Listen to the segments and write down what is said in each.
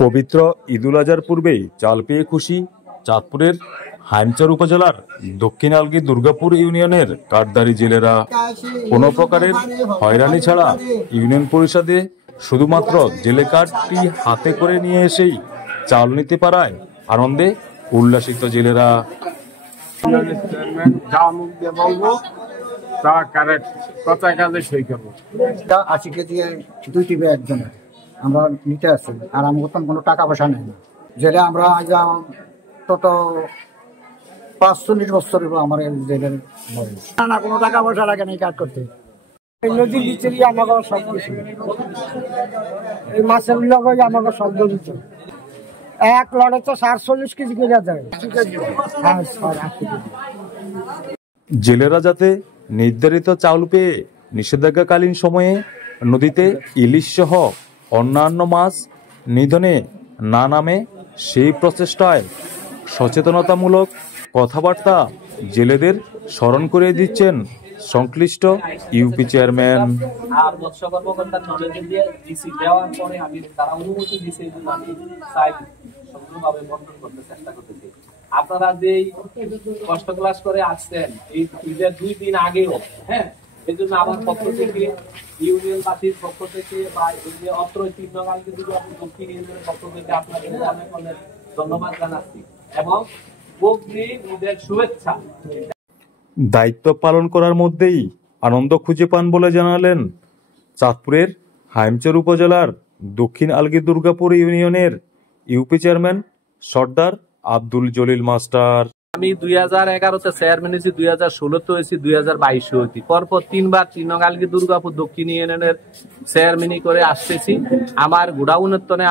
পবিত্র ঈদুল আজহার পূর্বেই চাল পেয়ে খুশি চাঁদপুরের হাইমচর উপজেলার দক্ষিণ আলগী দুর্গাপুর ইউনিয়নের কাঠদারি জেলেরা। কোনো প্রকারের হয়রানি ছাড়া ইউনিয়ন পরিষদে শুধুমাত্র জেলে কার্ডটি হাতে করে নিয়ে এসেই চাল নিতে পারায় আনন্দে উল্লাসিত জেলেরা। আমরা নিতে আসছি আর আমার কোনো টাকা পয়সা নেই না। জেলে আমরা তত 45 বছর আমার জেলের না কোনো টাকা পয়সা লাগে না কাজ করতে। নদীর নিচে আমাকে সব কিছু এই মাছের লগে আমাকে সব দিত। এক লড়ে তো 47 কেজি করে যায়। জেলেরা যাতে নির্ধারিত চাউল পেয়ে নিষেধাজ্ঞাকালীন সময়ে নদীতে ইলিশ সহ অন্যান্য মাছ নিধনে না নামে সেই প্রচেষ্টায় সচেতনতামূলক কথাবার্তা জেলেদের স্মরণ করে দিচ্ছেন সংশ্লিষ্ট ইউপি চেয়ারম্যান। আপনারা যে কষ্ট ক্লাস করে আসছেন এই ঈদের 2 দিন আগেও, হ্যাঁ, এই জন্য আমার পক্ষ থেকে ইউনিয়নবাসীর পক্ষ থেকে বা অত্র দক্ষিণ ইউনিয়নের পক্ষ থেকে আপনাদের অনেক অনেক ধন্যবাদ জানাচ্ছি এবং ঈদের শুভেচ্ছা। দায়িত্ব পালন করার মধ্যেই আনন্দ খুঁজে পান বলে জানালেন চাঁদপুরের হাইমচর উপজেলার দক্ষিণ আলগী দুর্গাপুর ইউনিয়নের ইউপি চেয়ারম্যান সর্দার আব্দুল জলিল মাস্টার। আমি 2011-তে চেয়ারম্যান হয়েছি, 2016-তে হয়েছি, 2022-এ হয়েছি। পরপর 3বার আলগী দুর্গাপুর দক্ষিণ ইউনিয়নের চেয়ারম্যানই করে আসতেছি। আমার গোডাউনের তনে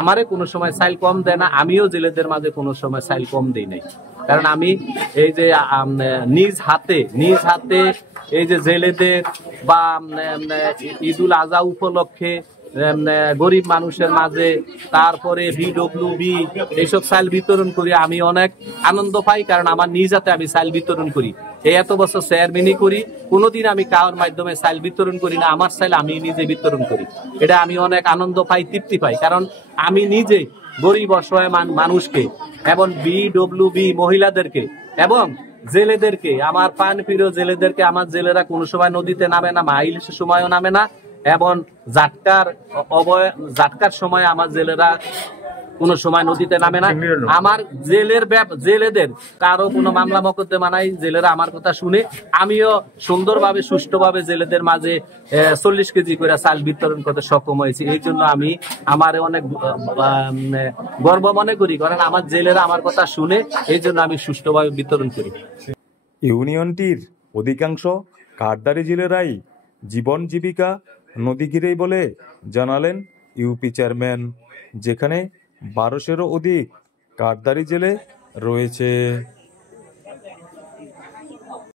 আমারে কোনো সময় সাইল কম দেয় না, আমিও জেলেদের মাঝে কোনো সময় সাইল কম দেই নাই। কারণ আমি এই যে নিজ হাতে এই যে জেলেদের বা ঈদুল আজহা উপলক্ষে গরিব মানুষের মাঝে তারপরে বিডব্লিউবি এইসব চাল বিতরণ করি আমি অনেক আনন্দ পাই। কারণ আমার নিজ হাতে আমি চাল বিতরণ করি। এই এত বছর চেয়ারম্যানই করি, কোনোদিন আমি কারোর মাধ্যমে চাল বিতরণ করি না। আমার চাল আমি নিজে বিতরণ করি, এটা আমি অনেক আনন্দ পাই, তৃপ্তি পাই। কারণ আমি নিজে গরিব অসহায় মানুষকে এবং বিডব্লিউবি মহিলাদেরকে এবং জেলেদেরকে, আমার পান প্রিয় জেলেদেরকে, আমার জেলেরা কোনো সময় নদীতে নামে না, ইলিশের সময়ও নামে না এবং জাটকার সময় আমার জেলেরা কোন সময় নদীতে নামে না। আমার জেলেদের কারো কোনো মামলা মোকদ্দমা নাই, জেলেরা আমার কথা শুনে। আমিও সুন্দরভাবে সুষ্ঠুভাবে জেলেদের মাঝে 40 কেজি করে চাল বিতরণ করতে সক্ষম হয়েছি। এই জন্য আমি আমার অনেক গর্ব মনে করি, কারণ আমার জেলেরা আমার কথা শুনে, এই জন্য আমি সুষ্ঠুভাবে বিতরণ করি। ইউনিয়নটির অধিকাংশ কাঠদারি জেলেরাই জীবন জীবিকা নদী ঘিরেই বলে জানালেন ইউপি চেয়ারম্যান, যেখানে 1200-এরও অধিক কাঠদারি জেলে রয়েছে।